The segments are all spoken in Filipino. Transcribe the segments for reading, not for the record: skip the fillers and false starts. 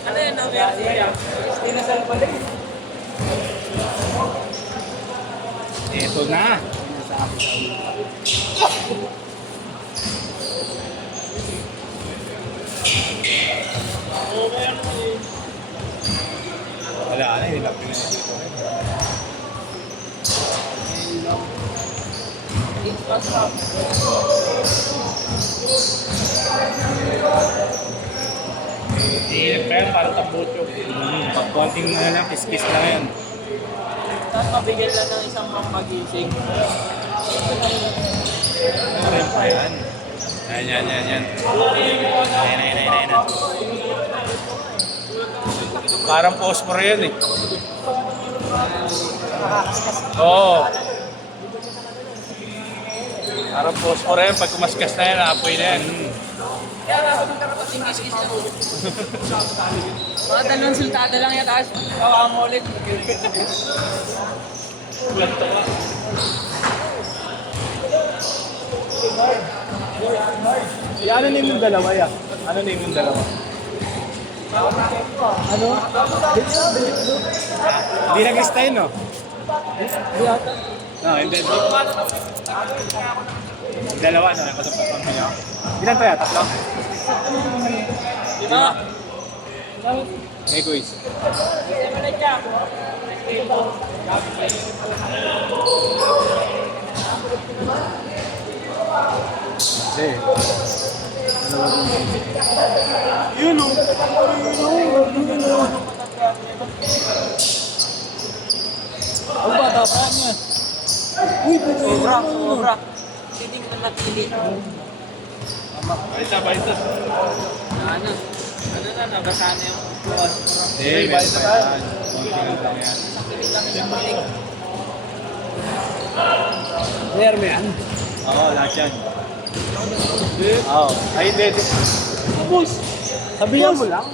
Ano yun? Dinasal pala eh. Ito na. Wala na, hilap yun dito. Ihilip ka yan, parang tambucho. Pag konting lang, kiss-kiss lang yan. Tapos mabigyan lang ng isang pampagising. Ano yun pa yan? Yan. Ayan. Parang phosphor yan eh. Oo. Parang phosphor yan. Pag kumaskas na yan, apoy na yan. Kaya nga ako dapat tingis-kis na ulit. Mga dalawang sultada lang yan, tapos kawa mo ulit. Ano name yung dalawa ya? Ano name yung dalawa? Ano? Hindi nag-style no? No, hindi. Dalawa na, nakasapang niya. Ilan tayo? Tatlo? Lima. Hey, guys. Hey. Yun o. Ang bata pa niya. Uy, sobra. Titing na napilit. Baita. Ano na, nabasa na yung buwas. Hey, baita tayo. Lang yan. There, man. Oo, lahat yan. Oo. Ay, hindi. Boss, Sabihan mo lang.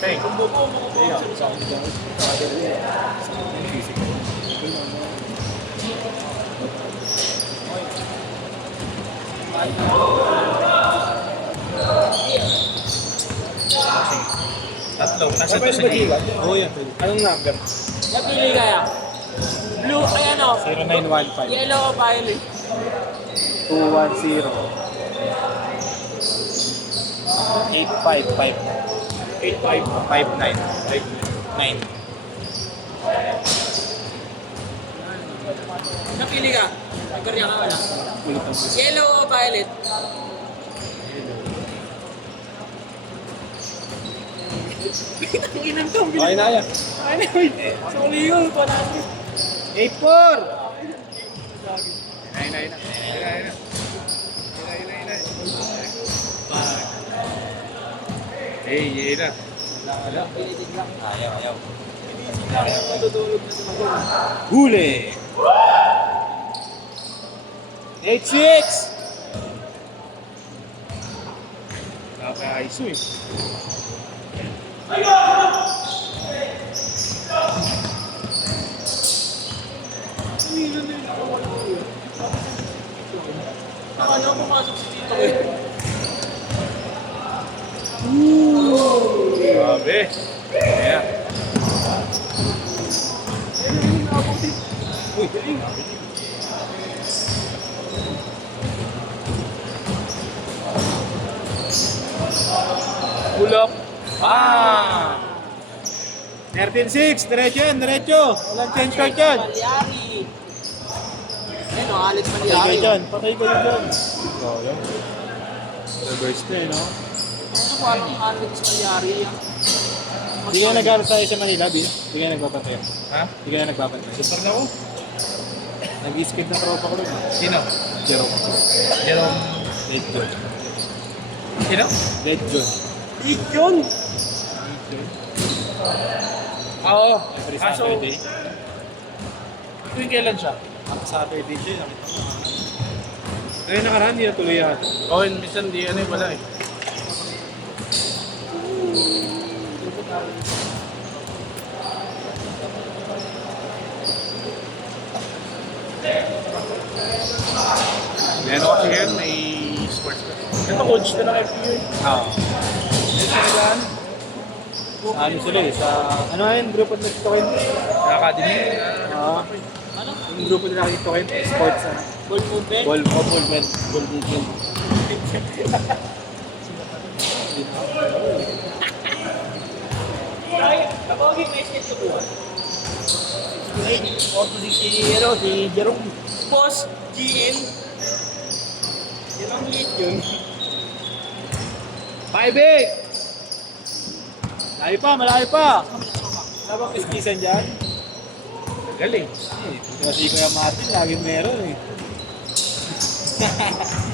Hey. Tatlo. Nasa to sa G. Oo yan. Anong number? napili kaya? Blue, ay ano? 0915. Yellow o violet? 210. 855. 8559. Napili ka? Nagkarya ka wala? Yellow o violet? Tanginan to. Okay na yan. Ay na, wait. Suli yun. 100. 84! Ay na. Hey, yun na. Ayaw. Matutulog na tumago. Huli! 86! Napakaiso eh. Ano pumasok si Tito eh? Grabe. Ayan. Uy, galing. Bulok. 13-6. Diretso. Walang change card yan. Palyari. Yan o, Alex Patay Palyari. ka dyan. Oh, yan. Reverse na eh, no? Ano parang Alex Palyari yan? Hindi ka nag-aaral tayo sa Manila, Bill? Hindi ka nagbabantay? Ha? Hindi ka nagbabantay? Super na ako. Nag-skip na tropa ko rin. Sino? Jerome. Red John. Sino? Red John. Ikyon! Oo. Every Saturday. Tuwing kailan siya? Ang Saturday siya, nakita mo. Ngayon nakaraan, hindi na tuloy yan. Oo, minsan di ano wala eh. Meron kasi yun, may sports ka. Ito coach na ng FPU. Oo. Saan? Sa ano sila eh, sa ano yun, grupo na Tito Ken? Sa academy. Oo. Yung grupo nila Tito Ken, sports ano? Ball movement. Ball movement. Ball movement. Kapag may skate sa buwan. Si Jerome. Boss, GM. Yan ang lead yun. Paibig! Malayo pa! Wala bang kiskisan dyan? Galing. Kasi Kuya Martin, laging meron eh.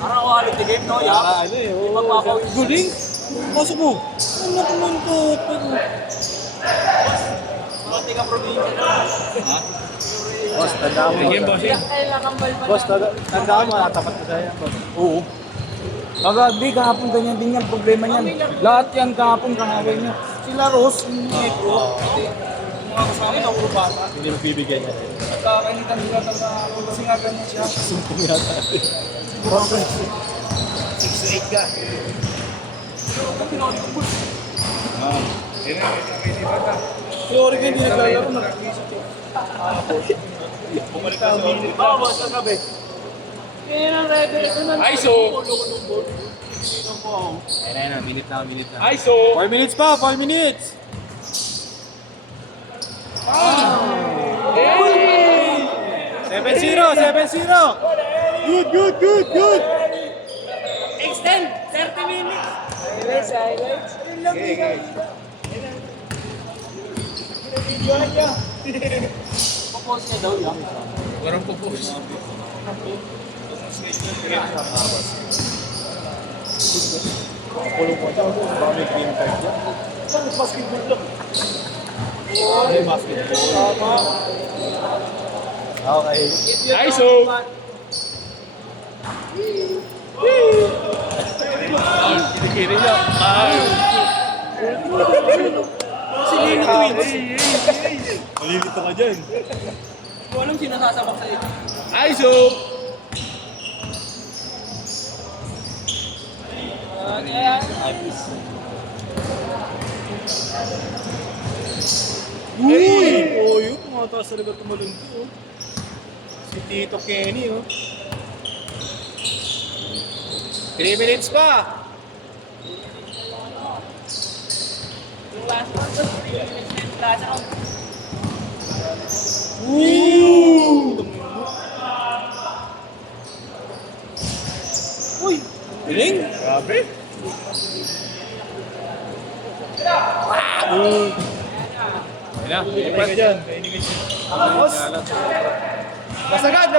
Parang quality game, no? Yak. Ano eh, oo. Magpapawin. Guling! Pasok mo! Ano na kumuntot? Mga tiga probinsya na. Boss, tandaan mo. Sige, boss. Kailangan balbal. Boss, tandaan mo, tapat ko sa'yo. Oo. Kagabi, kahapon ganyan din yan, problema niyan. Lahat yan kahapon kahaway niya. Sila Ross, yung negro. Mga kasama na puro bata. Hindi mo bibigyan niya. Nagkakainitan sila talaga ako kasi nga ganyan siya. Sumpong yata. 6'8 ka. Si Origa hindi naglalaro, nag-isip ko. Bumalik ka sa office. Oo, boss, kagabi. Yan ang rebel ito na. ISO! Ayun na, minute na. ISO! 4 minutes pa, 4 minutes! 7-0! Good! Extend! 30 minutes! Highlights. Popos niya daw yan. Parang pupus. Kulong mo siya, baka may green card dyan. Basketball lang. May basketball. Tama. Okay. ISO! Kinikiri niya. Si Lini Twins. Malilito ka dyan. Hindi ko alam sinasasabak sa'yo. ISO! Uy! Oh, yun. Tumataas talaga tumalun ko. Si Tito Kenny, oh. 3 minutes pa! Yung last one, 3 minutes and last out. Uy! Galing! Grabe. Ayun na, lipat ka dyan. Tapos! Labas agad!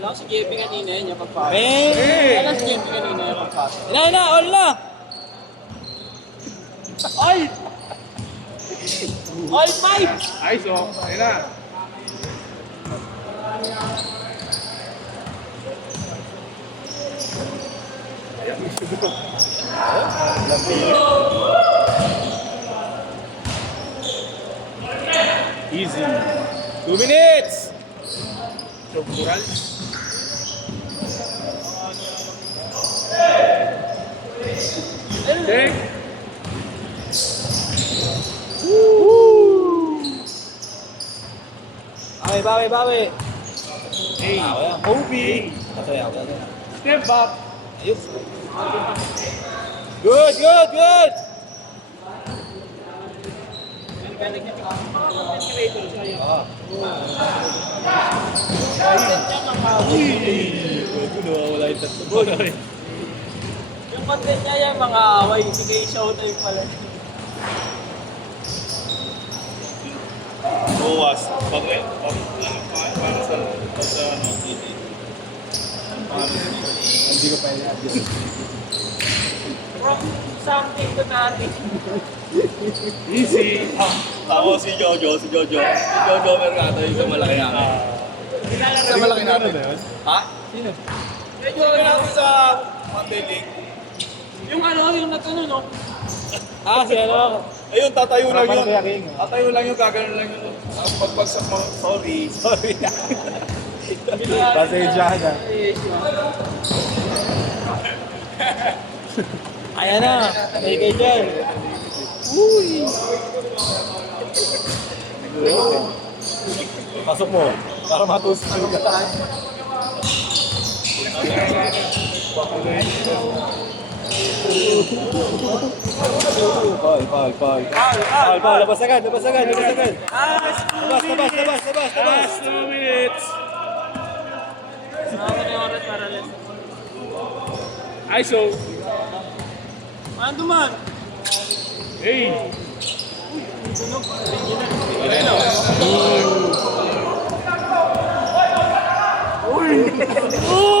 Alam ko si JP kanina yun yung pagpapasok. Eh! Alam si JP kanina yung pagpapasok. All na! All! All five! ISO! Ayun na. Easy. 2 minutes! Chokural. Okay. Bawi. Hey. Kobe! Step back. Good! Nawawala yung tatlo. Yung content niya yung mga away, sige showtime pala. Bawas. Para sa hindi ko pa i-adjust. From something to nothing. Easy. Ako si Jojo. Si Jojo Mercado yung sa malaki namin. Kilala Sa malaki natin. Ano ba yun? Ha? Sino? Medyo, Tingnan natin sa Monday League. yung ano, yung natuno, no? Ah, si ano? Ayun, tatayo lang Parang yun. Kuya King. Tatayo lang yun, gagano'n lang yun. Tapos pagbagsak mo, sorry. Sorry. Pasensya na. Ayan na. May kay dyan. Uy! Pasok mo. Para matusok ka. Paul. Labas agad. Labas. Last 2 minutes. Ako na yung oras para less. ISO. Ano man? Hey. Uy!